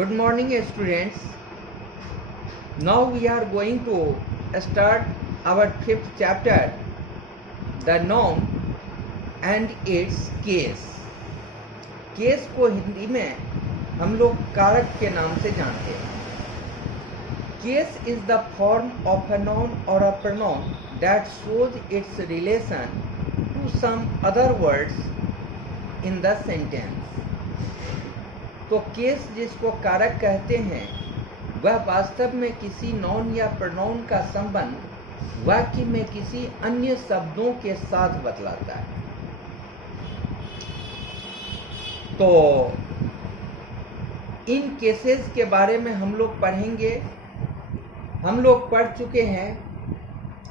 Good morning, students. Now we are going to start our fifth chapter, the noun and its case. Case को हिंदी में हम लोग कारक के नाम से जानते हैं. Case is the form of a noun or a pronoun that shows its relation to some other words in the sentence. तो केस जिसको कारक कहते हैं वह वास्तव में किसी नॉन या प्रोनाउन का संबंध वाक्य में किसी अन्य शब्दों के साथ बतलाता है. तो इन केसेस के बारे में हम लोग पढ़ेंगे. हम लोग पढ़ चुके हैं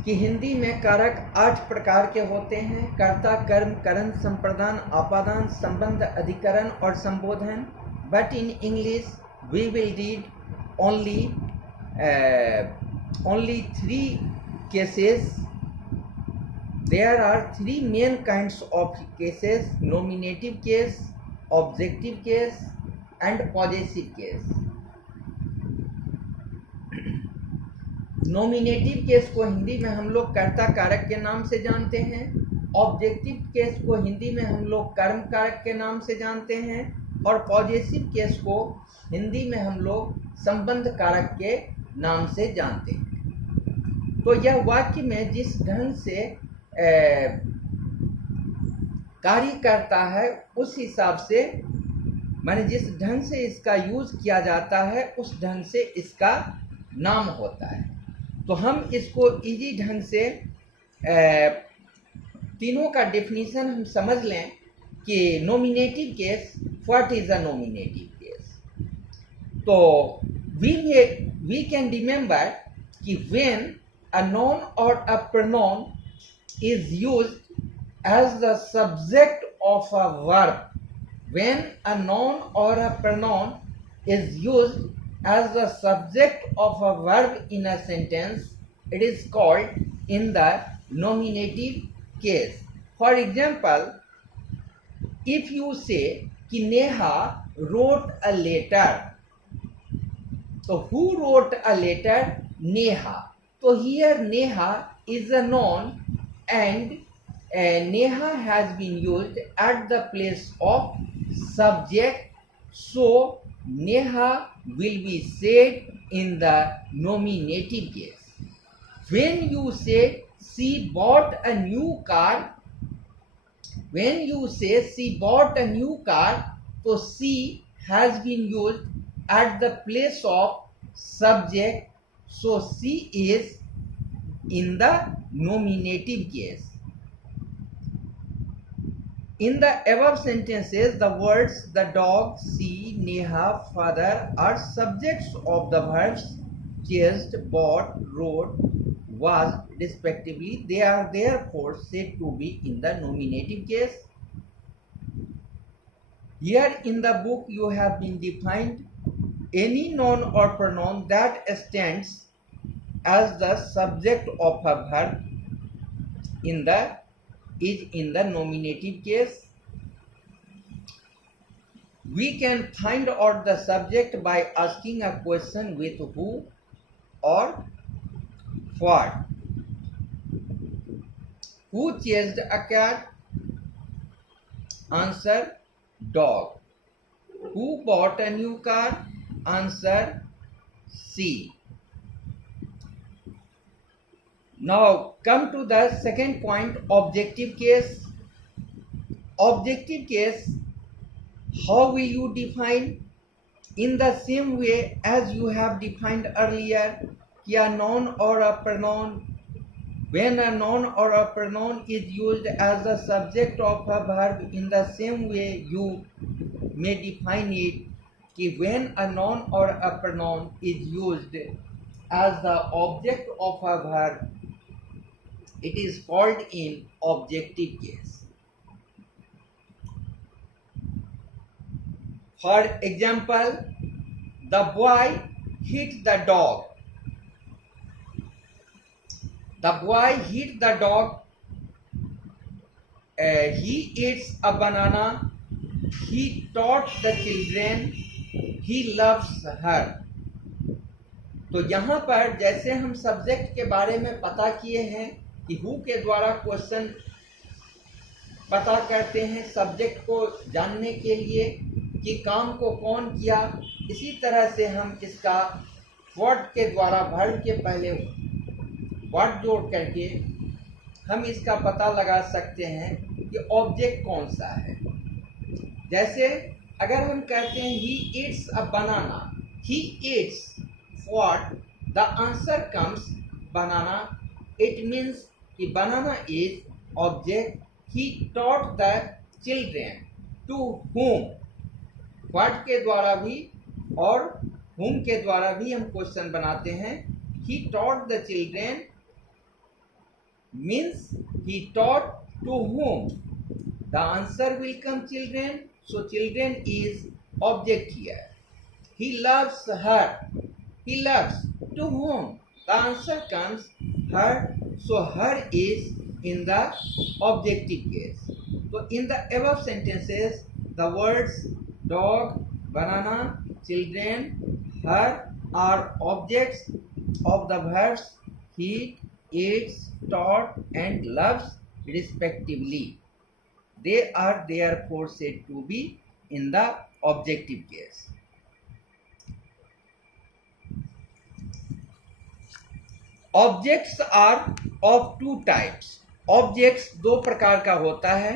कि हिंदी में कारक 8 प्रकार के होते हैं: कर्ता, कर्म, करण, संप्रदान, आपादान, संबंध, अधिकरण और संबोधन. But in English we will read only 3 cases. There are 3 main kinds of cases: nominative case, objective case and possessive case. Nominative case को हिंदी में हम लोग कर्ता कारक के नाम से जानते हैं. ऑब्जेक्टिव केस को हिंदी में हम लोग कर्म कारक के नाम से जानते हैं और पॉजेसिव केस को हिंदी में हम लोग संबंध कारक के नाम से जानते हैं. तो यह वाक्य में जिस ढंग से कार्य करता है उस हिसाब से, माने जिस ढंग से इसका यूज किया जाता है उस ढंग से इसका नाम होता है. तो हम इसको इजी ढंग से तीनों का डेफिनेशन हम समझ लें कि nominative case, what is a nominative case. तो वी कैन रिमेंबर कि when a noun or a pronoun is used as the subject of a verb, when a noun or a pronoun is used as the subject of a verb in a sentence, it is called in the nominative case. For example, if you say कि Neha wrote a letter, so who wrote a letter? Neha. So here Neha is a noun and Neha has been used at the place of subject, so Neha will be said in the nominative case. When you say she bought a new car, when you say she bought a new car, so she has been used at the place of subject, so she is in the nominative case. In the above sentences, the words the dog, she, Neha, father are subjects of the verbs chased, bought, wrote, was, respectively. They are therefore said to be in the nominative case. Here in the book you have been defined any noun or pronoun that stands as the subject of a verb is in the nominative case. We can find out the subject by asking a question with who or what. Who chased a cat? Answer: dog. Who bought a new car? Answer: she. Now come to the second point, objective case. Objective case, how will you define? In the same way as you have defined earlier, कि a noun or a pronoun, when a noun or a pronoun is used as the subject of a verb, in the same way you may define it कि when a noun or a pronoun is used as the object of a verb, it is called in objective case. For example, the boy hit the dog. The boy hit the dog. He eats a banana. He taught the children. He loves her. तो यहाँ पर जैसे हम subject के बारे में पता किए हैं कि हु के द्वारा क्वेश्चन पता करते हैं सब्जेक्ट को जानने के लिए कि काम को कौन किया, इसी तरह से हम इसका व्हाट के द्वारा वर्ब के पहले व्हाट जोड़ करके हम इसका पता लगा सकते हैं कि ऑब्जेक्ट कौन सा है। जैसे अगर हम कहते हैं he eats a banana, he eats what, the answer comes banana, it means कि banana is object. He taught the children, to whom, what के द्वारा भी और whom के द्वारा भी हम क्वेश्चन बनाते हैं। ही taught the children means he taught to whom, the answer will come children, so children is object here. He loves her, he loves, to whom, the answer comes her, so her is in the objective case. So in the above sentences the words dog, banana, children, her are objects of the verbs he, eats, taught and loves respectively. They are therefore said to be in the objective case. Objects are of two types. Objects दो प्रकार का होता है,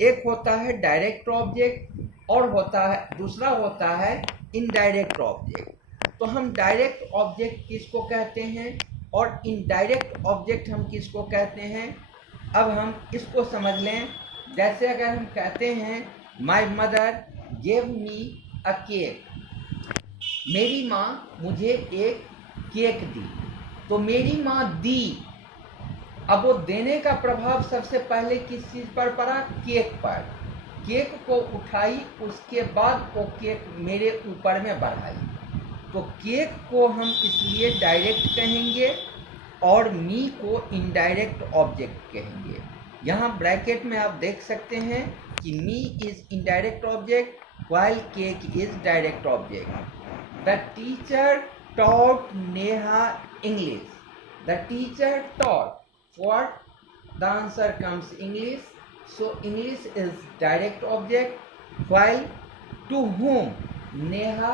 एक होता है direct object और दूसरा होता है इनडायरेक्ट ऑब्जेक्ट। तो हम डायरेक्ट ऑब्जेक्ट किसको कहते हैं और इनडायरेक्ट ऑब्जेक्ट हम किसको कहते हैं, अब हम इसको समझ लें। जैसे अगर हम कहते हैं माई mother gave me a cake, मेरी माँ मुझे एक केक दी, तो मेरी माँ दी, अब वो देने का प्रभाव सबसे पहले किस चीज़ पर पड़ा, केक पर। केक को उठाई, उसके बाद वो केक मेरे ऊपर में बढ़ाई, तो केक को हम इसलिए डायरेक्ट कहेंगे और मी को इनडायरेक्ट ऑब्जेक्ट कहेंगे। यहाँ ब्रैकेट में आप देख सकते हैं कि me is indirect object while cake is direct object. The teacher taught Neha English, the teacher taught what, the answer comes English, so English is direct object while to whom, Neha,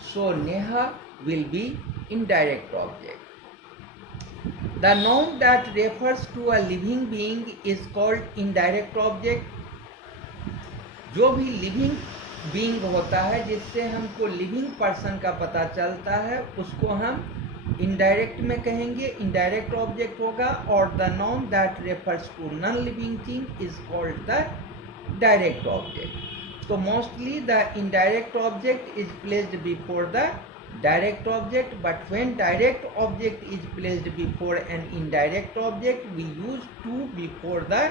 so Neha will be indirect object. The noun that refers to a living being is called indirect object. जो भी living being होता है जिससे हमको living person का पता चलता है उसको हम indirect में कहेंगे, indirect object होगा, और the noun that refers to non-living thing is called the direct object. So mostly the indirect object is placed before the direct object, but when direct object is placed before an indirect object, we use to before the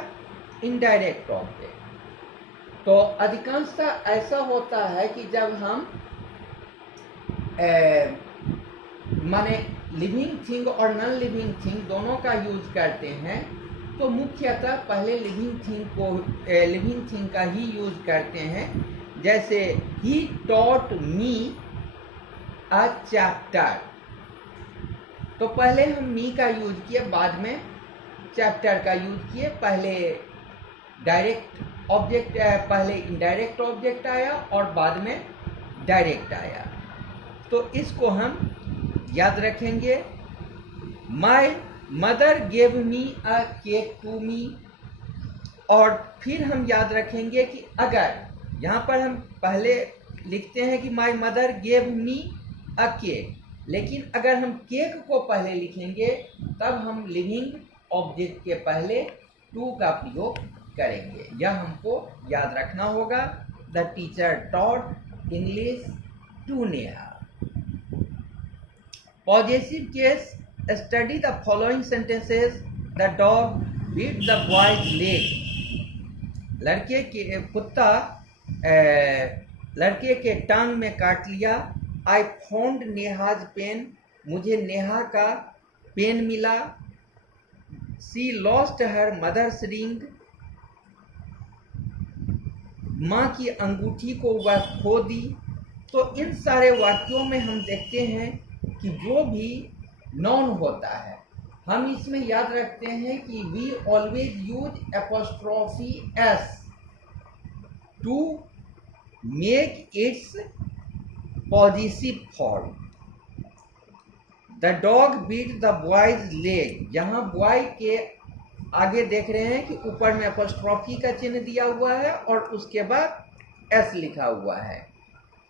indirect object. तो अधिकांशतः ऐसा होता है कि जब हम माने living thing और नॉन लिविंग थिंग दोनों का यूज करते हैं, तो मुख्यतः पहले लिविंग थिंग का ही यूज करते हैं। जैसे he taught me a chapter, तो पहले हम मी का यूज किए, बाद में चैप्टर का यूज किए। पहले डायरेक्ट ऑब्जेक्ट, पहले इनडायरेक्ट ऑब्जेक्ट आया और बाद में डायरेक्ट आया, तो इसको हम याद रखेंगे। My mother gave me a cake to me, और फिर हम याद रखेंगे कि अगर यहाँ पर हम पहले लिखते हैं कि माई mother gave me a cake, लेकिन अगर हम केक को पहले लिखेंगे तब हम लिविंग ऑब्जेक्ट के पहले टू का प्रयोग करेंगे। यह हमको याद रखना होगा। The teacher taught English to Neha. Possessive case, study the following sentences. The dog bit the boy's leg. लड़के के कुत्ता लड़के के टांग में काट लिया। I found नेहाज पेन, मुझे नेहा का पेन मिला। She lost her mother's ring. माँ की अंगूठी को वह खो दी। तो इन सारे वाक्यों में हम देखते हैं कि जो भी नाउन होता है हम इसमें याद रखते हैं कि we always use apostrophe S to make its positive form. The dog beat the boy's leg, यहाँ बॉय के आगे देख रहे हैं कि ऊपर में एपोस्ट्रोफी का चिन्ह दिया हुआ है और उसके बाद एस लिखा हुआ है।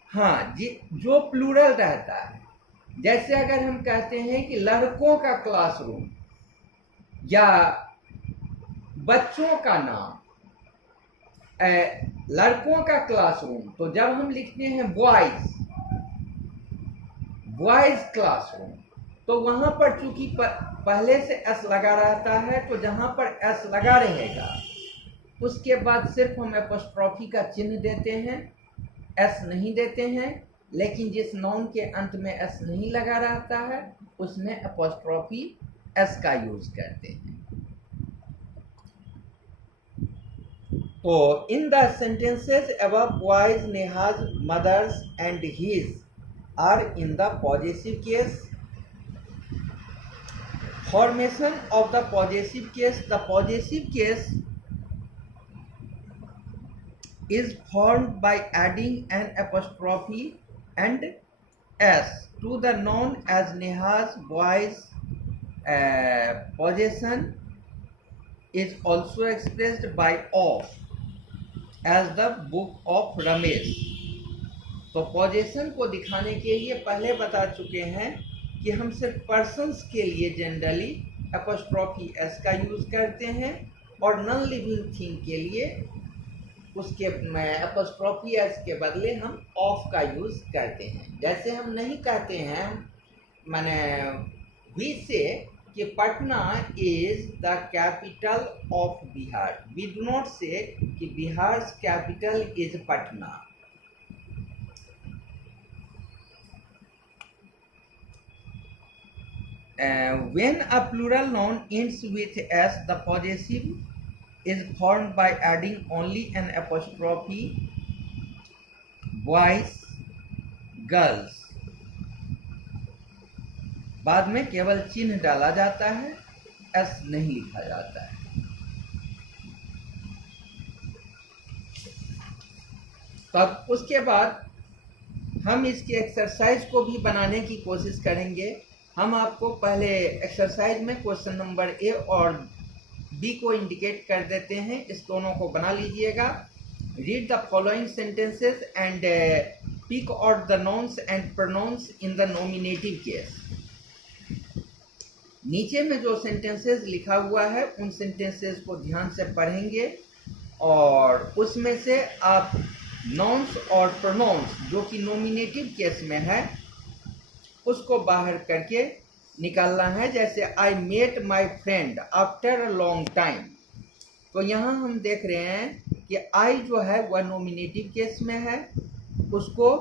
हाँ जी, जो प्लूरल रहता है, जैसे अगर हम कहते हैं कि लड़कों का क्लासरूम या बच्चों का नाम, लड़कों का क्लासरूम, तो जब हम लिखते हैं बॉयज क्लासरूम, तो वहां पर चूंकि पहले से एस लगा रहता है, तो जहां पर एस लगा रहेगा उसके बाद सिर्फ हम एपोस्ट्रोफी का चिन्ह देते हैं, एस नहीं देते हैं। लेकिन जिस नाउन के अंत में एस नहीं लगा रहता है उसमें एपोस्ट्रोफी एस का यूज करते हैं। तो in the sentences above boy's, Neha's, mother's and his are in the positive case. Formation of the possessive case. The possessive case is formed by adding an apostrophe and s to the noun as Neha's boy's. Possession is also expressed by of as the book of Ramesh. तो possession को दिखाने के लिए पहले बता चुके हैं कि हम सिर्फ पर्सन्स के लिए जनरली एपोस्ट्रोफी एस का यूज करते हैं और नॉन लिविंग थिंग के लिए उसके एपोस्ट्रोफी एस के बदले हम ऑफ का यूज करते हैं। जैसे हम नहीं कहते हैं माने वी से कि Patna is the capital of Bihar, we do not say कि Bihar capital is Patna. When a plural noun ends with s, the possessive is formed by adding only an apostrophe, boys, girls. बाद में केवल चिन्ह डाला जाता है, एस नहीं लिखा जाता है। तब उसके बाद हम इसके एक्सरसाइज को भी बनाने की कोशिश करेंगे। हम आपको पहले एक्सरसाइज में क्वेश्चन नंबर ए और बी को इंडिकेट कर देते हैं, इस दोनों को बना लीजिएगा। Read the following sentences and pick out the nouns and pronouns in the nominative case. नीचे में जो सेंटेंसेस लिखा हुआ है उन सेंटेंसेस को ध्यान से पढ़ेंगे और उसमें से आप नाउन्स और प्रोनाउंस जो कि नॉमिनेटिव केस में है उसको बाहर करके निकालना है। जैसे I met my friend after a long time, तो यहाँ हम देख रहे हैं कि आई जो है वह नॉमिनेटिव केस में है, उसको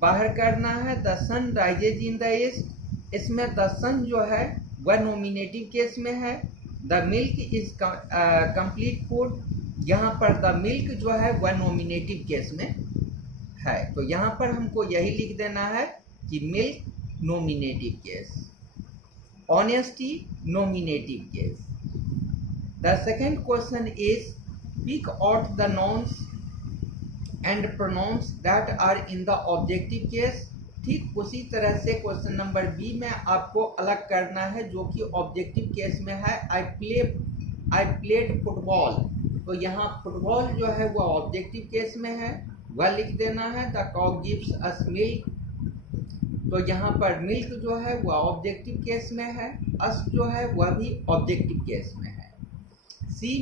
बाहर करना है। The sun rises in the east, इसमें द सन जो है वह नॉमिनेटिव केस में है। The milk is complete food, यहाँ पर द मिल्क जो है वह नॉमिनेटिव केस में है, तो यहाँ पर हमको यही लिख देना है कि milk nominative case, honesty nominative case. The second question is pick out the nouns and pronouns that are in the objective case. ठीक उसी तरह से क्वेश्चन नंबर बी में आपको अलग करना है जो कि ऑब्जेक्टिव केस में है। आई प्लेड फुटबॉल, तो यहाँ फुटबॉल जो है वह ऑब्जेक्टिव केस में है, वह लिख देना है। The cow gives us milk, तो यहाँ पर मिल्क जो है वह ऑब्जेक्टिव केस में है, अस जो है वह भी ऑब्जेक्टिव केस में है।